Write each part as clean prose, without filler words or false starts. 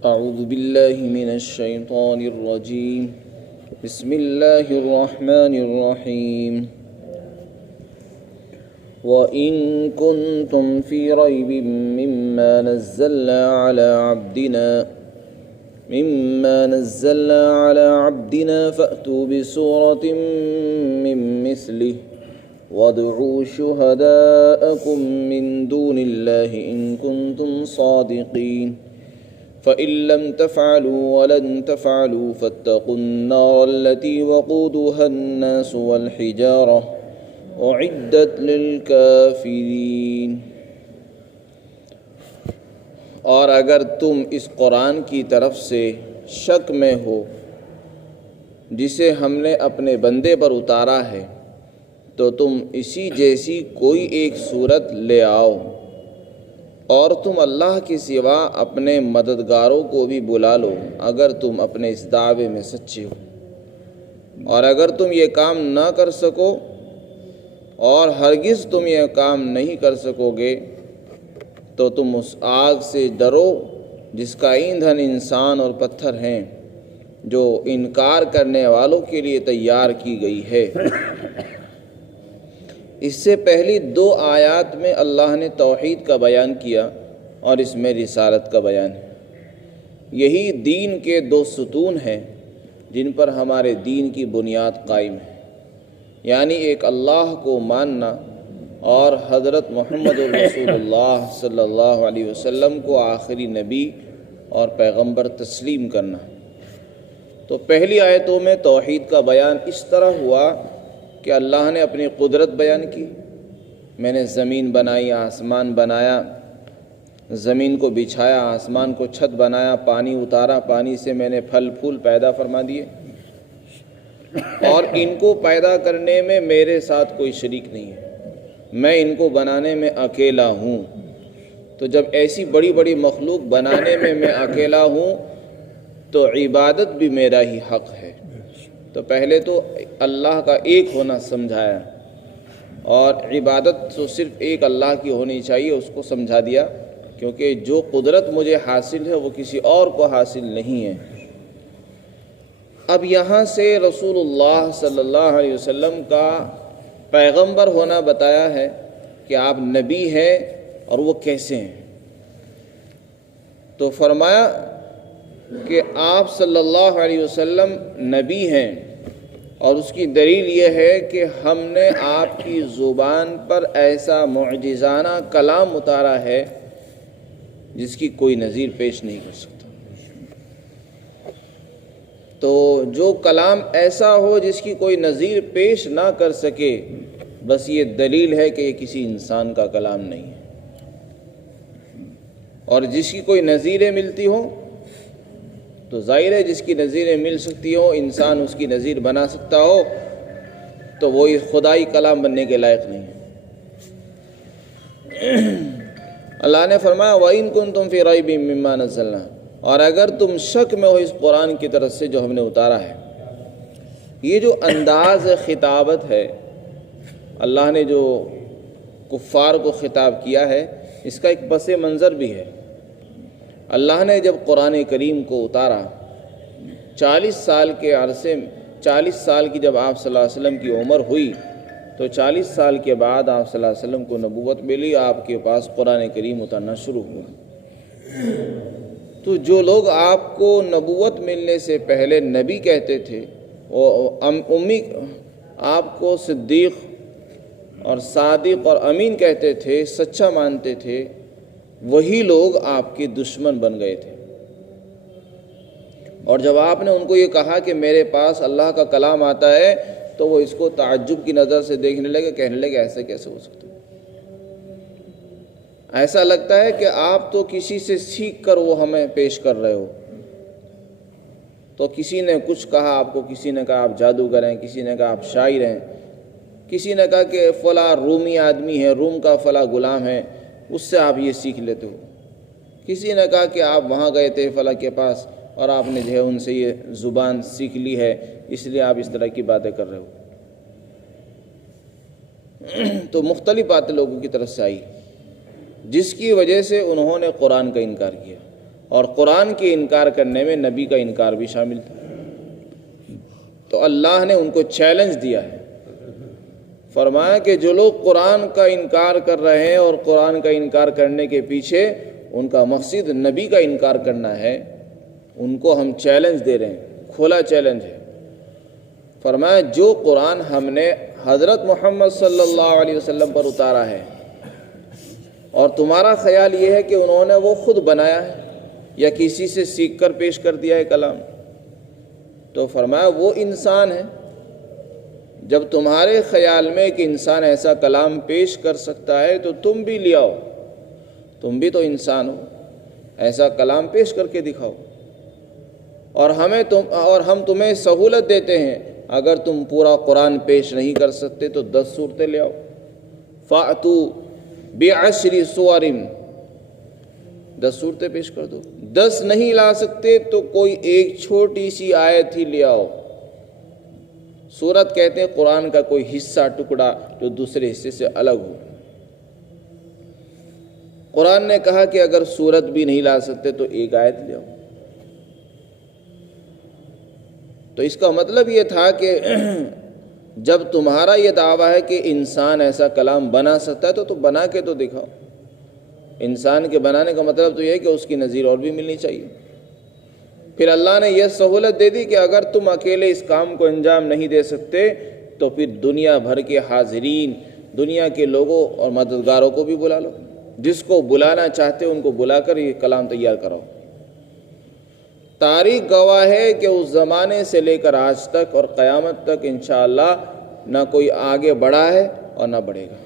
أعوذ بالله من الشيطان الرجيم بسم الله الرحمن الرحيم وإن كنتم في ريب مما نزلنا على عبدنا فأتوا بسورة من مثله وادعوا شهداءكم من دون الله إن كنتم صادقين فإن لم تفعلوا ولن تفعلوا فاتقوا النار التي وقودها الناس والحجارة أعدت للكافرين۔ اور اگر تم اس قرآن کی طرف سے شک میں ہو جسے ہم نے اپنے بندے پر اتارا ہے تو تم اسی جیسی کوئی ایک صورت لے آؤ، اور تم اللہ کے سوا اپنے مددگاروں کو بھی بلا لو اگر تم اپنے اس دعوے میں سچے ہو، اور اگر تم یہ کام نہ کر سکو اور ہرگز تم یہ کام نہیں کر سکو گے تو تم اس آگ سے ڈرو جس کا ایندھن انسان اور پتھر ہیں، جو انکار کرنے والوں کے لیے تیار کی گئی ہے۔ اس سے پہلی 2 آیات میں اللہ نے توحید کا بیان کیا اور اس میں رسالت کا بیان ہے۔ یہی دین کے 2 ستون ہیں جن پر ہمارے دین کی بنیاد قائم ہے، یعنی ایک اللہ کو ماننا اور حضرت محمد رسول اللہ صلی اللہ علیہ وسلم کو آخری نبی اور پیغمبر تسلیم کرنا۔ تو پہلی آیتوں میں توحید کا بیان اس طرح ہوا کہ اللہ نے اپنی قدرت بیان کی، میں نے زمین بنائی، آسمان بنایا، زمین کو بچھایا، آسمان کو چھت بنایا، پانی اتارا، پانی سے میں نے پھل پھول پیدا فرما دیے، اور ان کو پیدا کرنے میں میرے ساتھ کوئی شریک نہیں ہے، میں ان کو بنانے میں اکیلا ہوں۔ تو جب ایسی بڑی بڑی مخلوق بنانے میں میں اکیلا ہوں تو عبادت بھی میرا ہی حق ہے۔ تو پہلے تو اللہ کا ایک ہونا سمجھایا، اور عبادت تو صرف ایک اللہ کی ہونی چاہیے اس کو سمجھا دیا، کیونکہ جو قدرت مجھے حاصل ہے وہ کسی اور کو حاصل نہیں ہے۔ اب یہاں سے رسول اللہ صلی اللہ علیہ وسلم کا پیغمبر ہونا بتایا ہے کہ آپ نبی ہیں، اور وہ کیسے ہیں؟ تو فرمایا کہ آپ صلی اللہ علیہ وسلم نبی ہیں، اور اس کی دلیل یہ ہے کہ ہم نے آپ کی زبان پر ایسا معجزانہ کلام اتارا ہے جس کی کوئی نظیر پیش نہیں کر سکتا۔ تو جو کلام ایسا ہو جس کی کوئی نظیر پیش نہ کر سکے، بس یہ دلیل ہے کہ یہ کسی انسان کا کلام نہیں ہے، اور جس کی کوئی نظیریں ملتی ہوں تو ظاہر ہے جس کی نظیریں مل سکتی ہوں، انسان اس کی نظیر بنا سکتا ہو، تو وہی خدائی کلام بننے کے لائق نہیں ہے۔ اللہ نے فرمایا وَإِن كُنتُمْ فِي رَيْبٍ مِّمَّا نَزَّلْنَا، اور اگر تم شک میں ہو اس قرآن کی طرف سے جو ہم نے اتارا ہے۔ یہ جو انداز خطابت ہے، اللہ نے جو کفار کو خطاب کیا ہے، اس کا ایک پس منظر بھی ہے۔ اللہ نے جب قرآن کریم کو اتارا، 40 سال کے عرصے، 40 سال کی جب آپ صلی اللہ علیہ وسلم کی عمر ہوئی تو 40 سال کے بعد آپ صلی اللہ علیہ وسلم کو نبوت ملی، آپ کے پاس قرآن کریم اترنا شروع ہوا۔ تو جو لوگ آپ کو نبوت ملنے سے پہلے نبی کہتے تھے، وہ امی آپ کو صدیق اور صادق اور امین کہتے تھے، سچا مانتے تھے، وہی لوگ آپ کے دشمن بن گئے تھے۔ اور جب آپ نے ان کو یہ کہا کہ میرے پاس اللہ کا کلام آتا ہے تو وہ اس کو تعجب کی نظر سے دیکھنے لگے، کہنے لگے ایسے کیسے ہو سکتا ہے؟ ایسا لگتا ہے کہ آپ تو کسی سے سیکھ کر وہ ہمیں پیش کر رہے ہو۔ تو کسی نے کچھ کہا آپ کو، کسی نے کہا آپ جادوگر ہیں، کسی نے کہا آپ شاعر ہیں، کسی نے کہا کہ فلاں رومی آدمی ہے، روم کا فلاں غلام ہے، اس سے آپ یہ سیکھ لیتے ہو۔ کسی نے کہا کہ آپ وہاں گئے تھے فلاں کے پاس اور آپ نے جو ہے ان سے یہ زبان سیکھ لی ہے، اس لیے آپ اس طرح کی باتیں کر رہے ہو۔ تو مختلف باتیں لوگوں کی طرف سے آئی، جس کی وجہ سے انہوں نے قرآن کا انکار کیا۔ اور قرآن کے انکار کرنے میں نبی کا انکار بھی شامل تھا۔ تو اللہ نے ان کو چیلنج دیا ہے، فرمایا کہ جو لوگ قرآن کا انکار کر رہے ہیں اور قرآن کا انکار کرنے کے پیچھے ان کا مقصد نبی کا انکار کرنا ہے، ان کو ہم چیلنج دے رہے ہیں، کھلا چیلنج ہے۔ فرمایا جو قرآن ہم نے حضرت محمد صلی اللہ علیہ وسلم پر اتارا ہے اور تمہارا خیال یہ ہے کہ انہوں نے وہ خود بنایا ہے یا کسی سے سیکھ کر پیش کر دیا ہے کلام، تو فرمایا وہ انسان ہے۔ جب تمہارے خیال میں کہ انسان ایسا کلام پیش کر سکتا ہے تو تم بھی لے آؤ، تم بھی تو انسان ہو، ایسا کلام پیش کر کے دکھاؤ، اور ہم تمہیں سہولت دیتے ہیں، اگر تم پورا قرآن پیش نہیں کر سکتے تو 10 صورتیں لے آؤ۔ فَأْتُوا بِعَشْرِ سُوَرٍ، 10 صورتیں پیش کر دو۔ 10 نہیں لا سکتے تو کوئی ایک چھوٹی سی آیت ہی لے آؤ۔ سورت کہتے ہیں قرآن کا کوئی حصہ، ٹکڑا جو دوسرے حصے سے الگ ہو۔ قرآن نے کہا کہ اگر سورت بھی نہیں لا سکتے تو ایک آیت لے آؤ۔ تو اس کا مطلب یہ تھا کہ جب تمہارا یہ دعویٰ ہے کہ انسان ایسا کلام بنا سکتا ہے تو بنا کے تو دکھاؤ۔ انسان کے بنانے کا مطلب تو یہ ہے کہ اس کی نظیر اور بھی ملنی چاہیے۔ پھر اللہ نے یہ سہولت دے دی کہ اگر تم اکیلے اس کام کو انجام نہیں دے سکتے تو پھر دنیا بھر کے حاضرین، دنیا کے لوگوں اور مددگاروں کو بھی بلا لو، جس کو بلانا چاہتے ان کو بلا کر یہ کلام تیار کراؤ۔ تاریخ گواہ ہے کہ اس زمانے سے لے کر آج تک اور قیامت تک انشاءاللہ نہ کوئی آگے بڑھا ہے اور نہ بڑھے گا،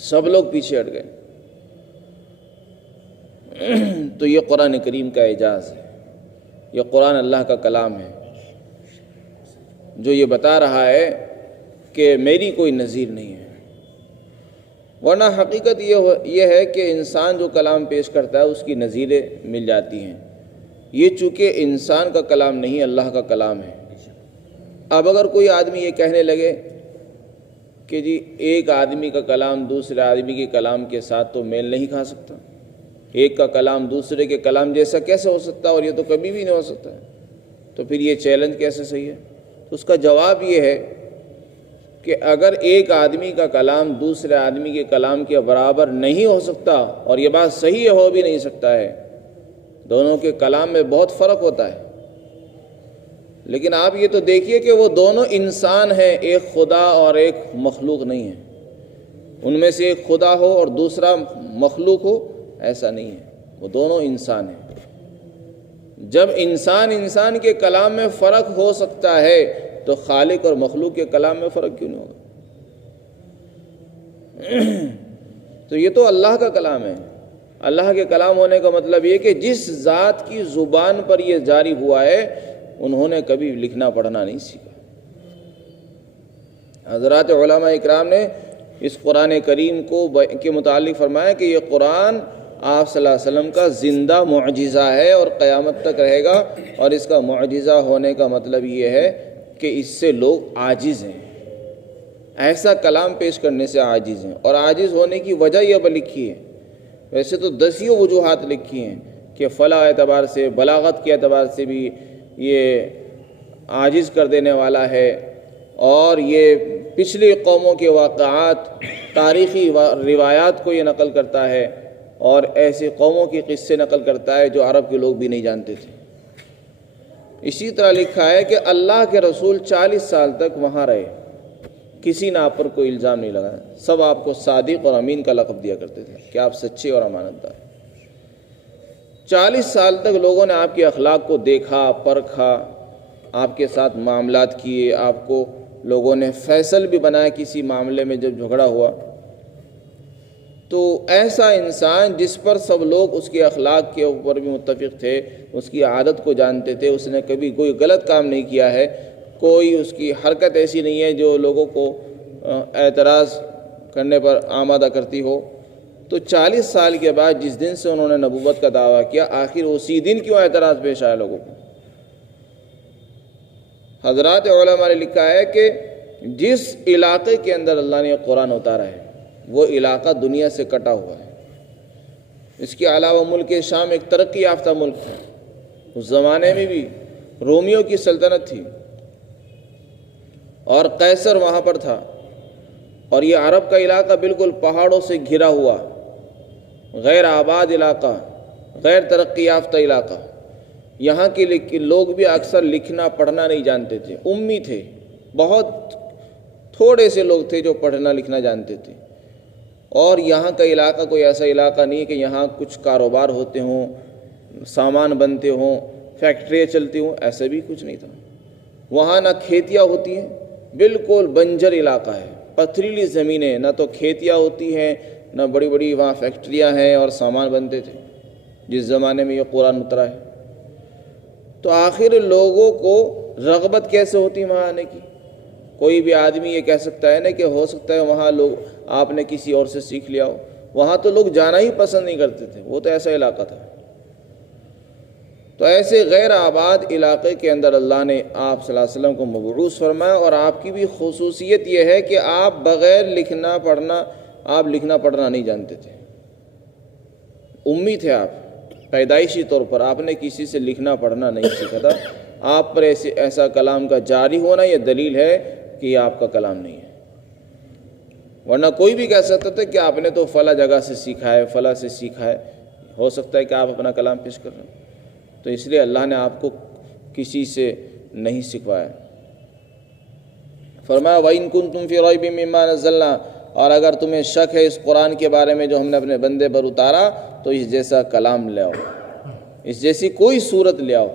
سب لوگ پیچھے ہٹ گئے۔ تو یہ قرآن کریم کا اعجاز ہے، یہ قرآن اللہ کا کلام ہے جو یہ بتا رہا ہے کہ میری کوئی نظیر نہیں ہے۔ ورنہ حقیقت یہ ہے کہ انسان جو کلام پیش کرتا ہے اس کی نظیریں مل جاتی ہیں۔ یہ چونکہ انسان کا کلام نہیں، اللہ کا کلام ہے۔ اب اگر کوئی آدمی یہ کہنے لگے کہ جی ایک آدمی کا کلام دوسرے آدمی کے کلام کے ساتھ تو میل نہیں کھا سکتا، ایک کا کلام دوسرے کے کلام جیسا کیسے ہو سکتا، اور یہ تو کبھی بھی نہیں ہو سکتا ہے، تو پھر یہ چیلنج کیسے صحیح ہے؟ تو اس کا جواب یہ ہے کہ اگر ایک آدمی کا کلام دوسرے آدمی کے کلام کے برابر نہیں ہو سکتا، اور یہ بات صحیح ہو بھی نہیں سکتا ہے، دونوں کے کلام میں بہت فرق ہوتا ہے، لیکن آپ یہ تو دیکھیے کہ وہ دونوں انسان ہیں، ایک خدا اور ایک مخلوق نہیں ہے۔ ان میں سے ایک خدا ہو اور دوسرا مخلوق ہو، ایسا نہیں ہے، وہ دونوں انسان ہیں۔ جب انسان کے کلام میں فرق ہو سکتا ہے تو خالق اور مخلوق کے کلام میں فرق کیوں نہیں ہوگا؟ تو یہ تو اللہ کا کلام ہے۔ اللہ کے کلام ہونے کا مطلب یہ کہ جس ذات کی زبان پر یہ جاری ہوا ہے انہوں نے کبھی لکھنا پڑھنا نہیں سیکھا۔ حضرات علماء اکرام نے اس قرآن کریم کے متعلق فرمایا کہ یہ قرآن آپ صلی اللہ علیہ وسلم کا زندہ معجزہ ہے اور قیامت تک رہے گا، اور اس کا معجزہ ہونے کا مطلب یہ ہے کہ اس سے لوگ عاجز ہیں، ایسا کلام پیش کرنے سے عاجز ہیں، اور عاجز ہونے کی وجہ یہ لکھی ہے۔ ویسے تو 10 وجوہات لکھی ہیں کہ فلاں اعتبار سے، بلاغت کے اعتبار سے بھی یہ عاجز کر دینے والا ہے، اور یہ پچھلی قوموں کے واقعات، تاریخی روایات کو یہ نقل کرتا ہے، اور ایسے قوموں کے قصے نقل کرتا ہے جو عرب کے لوگ بھی نہیں جانتے تھے۔ اسی طرح لکھا ہے کہ اللہ کے رسول 40 سال تک وہاں رہے، کسی نے آپ پر کوئی الزام نہیں لگایا، سب آپ کو صادق اور امین کا لقب دیا کرتے تھے کہ آپ سچے اور امانت دار۔ 40 سال تک لوگوں نے آپ کے اخلاق کو دیکھا، پرکھا، آپ کے ساتھ معاملات کیے، آپ کو لوگوں نے فیصل بھی بنایا کسی معاملے میں جب جھگڑا ہوا۔ تو ایسا انسان جس پر سب لوگ اس کے اخلاق کے اوپر بھی متفق تھے، اس کی عادت کو جانتے تھے، اس نے کبھی کوئی غلط کام نہیں کیا ہے، کوئی اس کی حرکت ایسی نہیں ہے جو لوگوں کو اعتراض کرنے پر آمادہ کرتی ہو، تو 40 سال کے بعد جس دن سے انہوں نے نبوت کا دعویٰ کیا، آخر اسی دن کیوں اعتراض پیش آیا لوگوں کو؟ حضرات علماء نے لکھا ہے کہ جس علاقے کے اندر اللہ نے قرآن اتارا ہے وہ علاقہ دنیا سے کٹا ہوا ہے، اس کے علاوہ ملک شام ایک ترقی یافتہ ملک تھا، اس زمانے میں بھی رومیوں کی سلطنت تھی اور قیصر وہاں پر تھا، اور یہ عرب کا علاقہ بالکل پہاڑوں سے گھرا ہوا، غیر آباد علاقہ، غیر ترقی یافتہ علاقہ۔ یہاں کے لوگ بھی اکثر لکھنا پڑھنا نہیں جانتے تھے، امی تھے، بہت تھوڑے سے لوگ تھے جو پڑھنا لکھنا جانتے تھے، اور یہاں کا علاقہ کوئی ایسا علاقہ نہیں کہ یہاں کچھ کاروبار ہوتے ہوں، سامان بنتے ہوں، فیکٹریاں چلتی ہوں، ایسا بھی کچھ نہیں تھا۔ وہاں نہ کھیتیاں ہوتی ہیں، بالکل بنجر علاقہ ہے، پتھریلی زمینیں، نہ تو کھیتیاں ہوتی ہیں نہ بڑی بڑی وہاں فیکٹریاں ہیں اور سامان بنتے تھے جس زمانے میں یہ قرآن اترا ہے۔ تو آخر لوگوں کو رغبت کیسے ہوتی وہاں آنے کی؟ کوئی بھی آدمی یہ کہہ سکتا ہے نا کہ ہو سکتا ہے وہاں لوگ آپ نے کسی اور سے سیکھ لیا ہو، وہاں تو لوگ جانا ہی پسند نہیں کرتے تھے، وہ تو ایسا علاقہ تھا۔ تو ایسے غیر آباد علاقے کے اندر اللہ نے آپ صلی اللہ علیہ وسلم کو مبعوث فرمایا، اور آپ کی بھی خصوصیت یہ ہے کہ آپ بغیر لکھنا پڑھنا نہیں جانتے تھے، امی تھے آپ، پیدائشی طور پر آپ نے کسی سے لکھنا پڑھنا نہیں سیکھا تھا۔ آپ پر ایسا کلام کا جاری ہونا یہ دلیل ہے کہ یہ آپ کا کلام نہیں ہے، ورنہ کوئی بھی کہہ سکتا تھا کہ آپ نے تو فلاں جگہ سے سیکھا ہے، فلاں سے سیکھا ہے، ہو سکتا ہے کہ آپ اپنا کلام پیش کر رہے ہیں۔ تو اس لیے اللہ نے آپ کو کسی سے نہیں سکھوایا۔ فرمایا وَإِن كُنتُمْ فِي رَيْبٍ مِّمَّا نَزَّلْنَا، اور اگر تمہیں شک ہے اس قرآن کے بارے میں جو ہم نے اپنے بندے پر اتارا تو اس جیسا کلام لے آؤ، اس جیسی کوئی صورت لے آؤ۔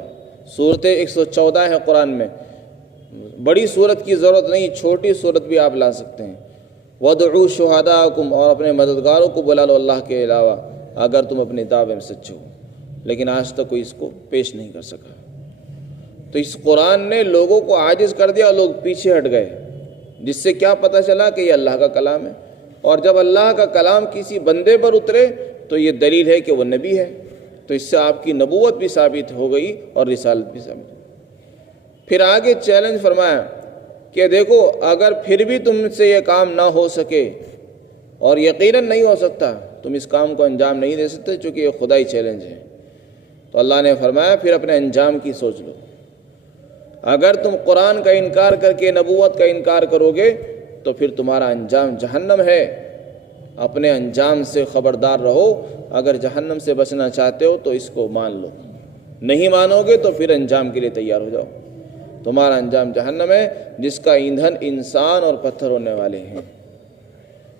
صورتیں 114 ہے قرآن میں، بڑی صورت کی ضرورت نہیں، چھوٹی صورت بھی آپ لا سکتے ہیں۔ وَادْعُوا شُهَدَاءَكُمْ، اور اپنے مددگاروں کو بلا لو اللہ کے علاوہ اگر تم اپنے دعوے میں سچے ہو، لیکن آج تک کوئی اس کو پیش نہیں کر سکا۔ تو اس قرآن نے لوگوں کو عاجز کر دیا اور لوگ پیچھے ہٹ گئے، جس سے کیا پتہ چلا کہ یہ اللہ کا کلام ہے، اور جب اللہ کا کلام کسی بندے پر اترے تو یہ دلیل ہے کہ وہ نبی ہے، تو اس سے آپ کی نبوت بھی ثابت ہو گئی اور رسالت بھی ثابت ہو گئی۔ پھر آگے چیلنج فرمایا کہ دیکھو اگر پھر بھی تم سے یہ کام نہ ہو سکے، اور یقیناً نہیں ہو سکتا، تم اس کام کو انجام نہیں دے سکتے چونکہ یہ خدائی چیلنج ہے، تو اللہ نے فرمایا پھر اپنے انجام کی سوچ لو۔ اگر تم قرآن کا انکار کر کے نبوت کا انکار کرو گے تو پھر تمہارا انجام جہنم ہے، اپنے انجام سے خبردار رہو۔ اگر جہنم سے بچنا چاہتے ہو تو اس کو مان لو، نہیں مانو گے تو پھر انجام کے لیے تیار ہو جاؤ۔ تمہارا انجام جہنم ہے جس کا ایندھن انسان اور پتھر ہونے والے ہیں۔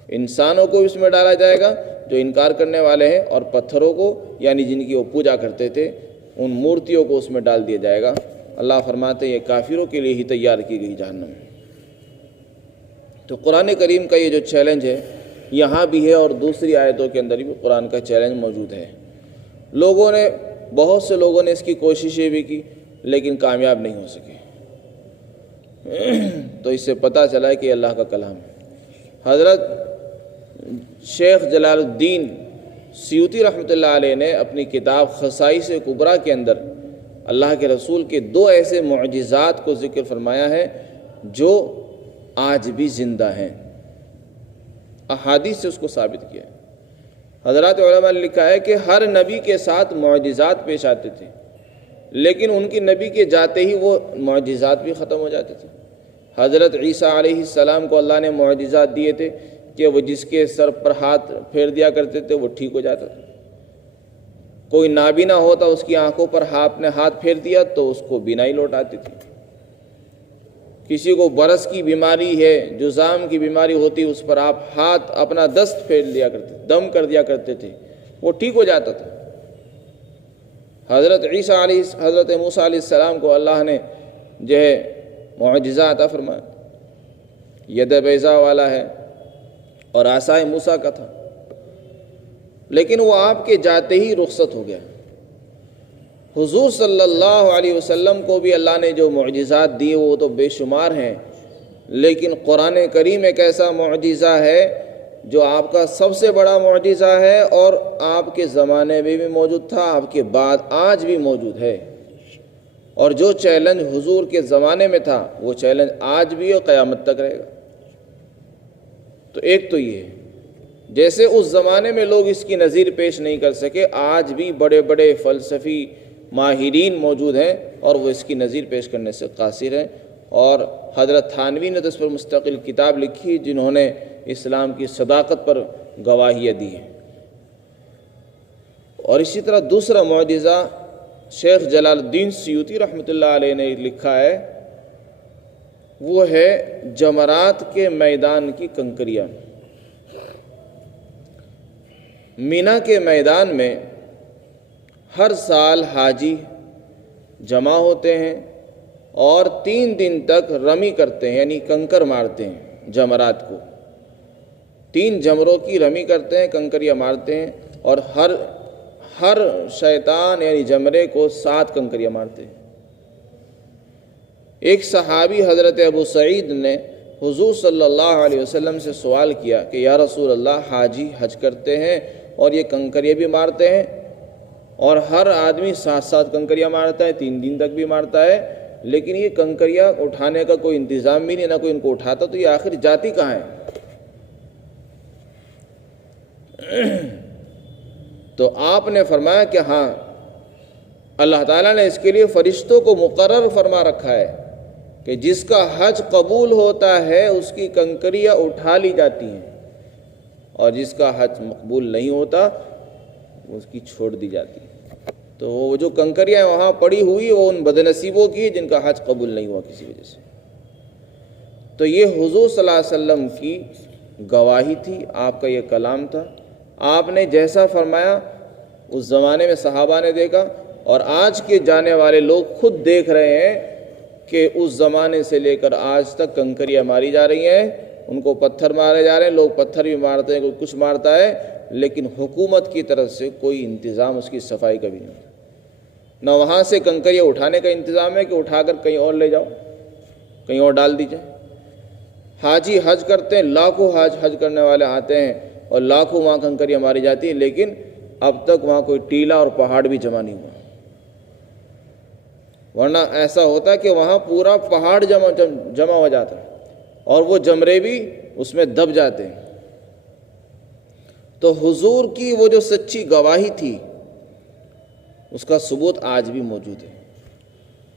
انسانوں کو اس میں ڈالا جائے گا جو انکار کرنے والے ہیں، اور پتھروں کو یعنی جن کی وہ پوجا کرتے تھے ان مورتیوں کو اس میں ڈال دیا جائے گا۔ اللہ فرماتے ہیں یہ کافروں کے لیے ہی تیار کی گئی جہنم ہے۔ تو قرآن کریم کا یہ جو چیلنج ہے یہاں بھی ہے، اور دوسری آیتوں کے اندر بھی قرآن کا چیلنج موجود ہے۔ بہت سے لوگوں نے اس کی کوششیں بھی کی لیکن کامیاب نہیں ہو سکے، تو اس سے پتہ چلا ہے کہ یہ اللہ کا کلام ہے۔ حضرت شیخ جلال الدین سیوطی رحمۃ اللہ علیہ نے اپنی کتاب خصائص کبریٰ کے اندر اللہ کے رسول کے 2 ایسے معجزات کو ذکر فرمایا ہے جو آج بھی زندہ ہیں، احادیث سے اس کو ثابت کیا ہے۔ حضرات علماء نے لکھا ہے کہ ہر نبی کے ساتھ معجزات پیش آتے تھے، لیکن ان کی نبی کے جاتے ہی وہ معجزات بھی ختم ہو جاتے تھے۔ حضرت عیسیٰ علیہ السلام کو اللہ نے معجزات دیے تھے کہ وہ جس کے سر پر ہاتھ پھیر دیا کرتے تھے وہ ٹھیک ہو جاتا تھا، کوئی نابینا ہوتا اس کی آنکھوں پر آپ نے ہاتھ پھیر دیا تو اس کو بینائی لوٹ آتی تھی، کسی کو برس کی بیماری ہے، جذام کی بیماری ہوتی اس پر آپ ہاتھ اپنا دست پھیر دیا کرتے، دم کر دیا کرتے تھے، وہ ٹھیک ہو جاتا تھا۔ حضرت موسیٰ علیہ السلام کو اللہ نے جو ہے معجزہ عطا فرمایا، ید بیضاء والا ہے اور عصائے موسیٰ کا تھا، لیکن وہ آپ کے جاتے ہی رخصت ہو گیا۔ حضور صلی اللہ علیہ وسلم کو بھی اللہ نے جو معجزات دیے وہ تو بے شمار ہیں، لیکن قرآن کریم ایک ایسا معجزہ ہے جو آپ کا سب سے بڑا معجزہ ہے، اور آپ کے زمانے میں بھی موجود تھا، آپ کے بعد آج بھی موجود ہے، اور جو چیلنج حضور کے زمانے میں تھا وہ چیلنج آج بھی اور قیامت تک رہے گا۔ تو ایک تو یہ ہے، جیسے اس زمانے میں لوگ اس کی نظیر پیش نہیں کر سکے، آج بھی بڑے بڑے فلسفی ماہرین موجود ہیں اور وہ اس کی نظیر پیش کرنے سے قاصر ہیں، اور حضرت تھانوی نے تو اس پر مستقل کتاب لکھی جنہوں نے اسلام کی صداقت پر گواہیاں دی ہیں۔ اور اسی طرح دوسرا معجزہ شیخ جلال الدین سیوطی رحمۃ اللہ علیہ نے لکھا ہے، وہ ہے جمرات کے میدان کی کنکریاں۔ مینا کے میدان میں ہر سال حاجی جمع ہوتے ہیں اور 3 دن تک رمی کرتے ہیں، یعنی کنکر مارتے ہیں جمرات کو۔ 3 جمروں کی رمی کرتے ہیں، کنکریاں مارتے ہیں، اور ہر شیطان یعنی جمرے کو 7 کنکریاں مارتے ہیں۔ ایک صحابی حضرت ابو سعید نے حضور صلی اللہ علیہ وسلم سے سوال کیا کہ یا رسول اللہ، حاجی حج کرتے ہیں اور یہ کنکریاں بھی مارتے ہیں، اور ہر آدمی 7 کنکریاں مارتا ہے، 3 دن تک بھی مارتا ہے، لیکن یہ کنکریاں اٹھانے کا کوئی انتظام بھی نہیں، نہ کوئی ان کو اٹھاتا، تو یہ آخر جاتی کہاں ہے؟ تو آپ نے فرمایا کہ ہاں، اللہ تعالیٰ نے اس کے لیے فرشتوں کو مقرر فرما رکھا ہے کہ جس کا حج قبول ہوتا ہے اس کی کنکریاں اٹھا لی جاتی ہیں، اور جس کا حج مقبول نہیں ہوتا اس کی چھوڑ دی جاتی ہے۔ تو وہ جو کنکریاں وہاں پڑی ہوئی وہ ان بد نصیبوں کی جن کا حج قبول نہیں ہوا کسی وجہ سے۔ تو یہ حضور صلی اللہ علیہ وسلم کی گواہی تھی، آپ کا یہ کلام تھا۔ آپ نے جیسا فرمایا اس زمانے میں صحابہ نے دیکھا، اور آج کے جانے والے لوگ خود دیکھ رہے ہیں کہ اس زمانے سے لے کر آج تک کنکریاں ماری جا رہی ہیں، ان کو پتھر مارے جا رہے ہیں، لوگ پتھر بھی مارتے ہیں، کوئی کچھ مارتا ہے، لیکن حکومت کی طرف سے کوئی انتظام اس کی صفائی کا بھی نہیں، نہ وہاں سے کنکریاں اٹھانے کا انتظام ہے کہ اٹھا کر کہیں اور لے جاؤ، کہیں اور ڈال دی جائے۔ حاجی حج کرتے ہیں، لاکھوں حج کرنے والے آتے ہیں اور لاکھوں وہاں کنکریاں ماری جاتی ہیں، لیکن اب تک وہاں کوئی ٹیلا اور پہاڑ بھی جمع نہیں ہوا، ورنہ ایسا ہوتا کہ وہاں پورا پہاڑ جمع ہو جاتا اور وہ جمرے بھی اس میں دب جاتے ہیں۔ تو حضور کی وہ جو سچی گواہی تھی اس کا ثبوت آج بھی موجود ہے۔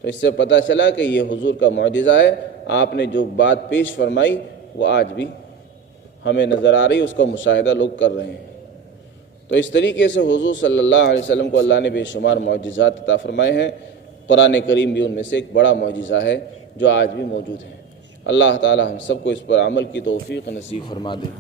تو اس سے پتہ چلا کہ یہ حضور کا معجزہ ہے، آپ نے جو بات پیش فرمائی وہ آج بھی ہمیں نظر آ رہی، اس کا مشاہدہ لوگ کر رہے ہیں۔ تو اس طریقے سے حضور صلی اللہ علیہ وسلم کو اللہ نے بے شمار معجزات عطا فرمائے ہیں، قرآن کریم بھی ان میں سے ایک بڑا معجزہ ہے جو آج بھی موجود ہے۔ اللہ تعالی ہم سب کو اس پر عمل کی توفیق نصیب فرما دے۔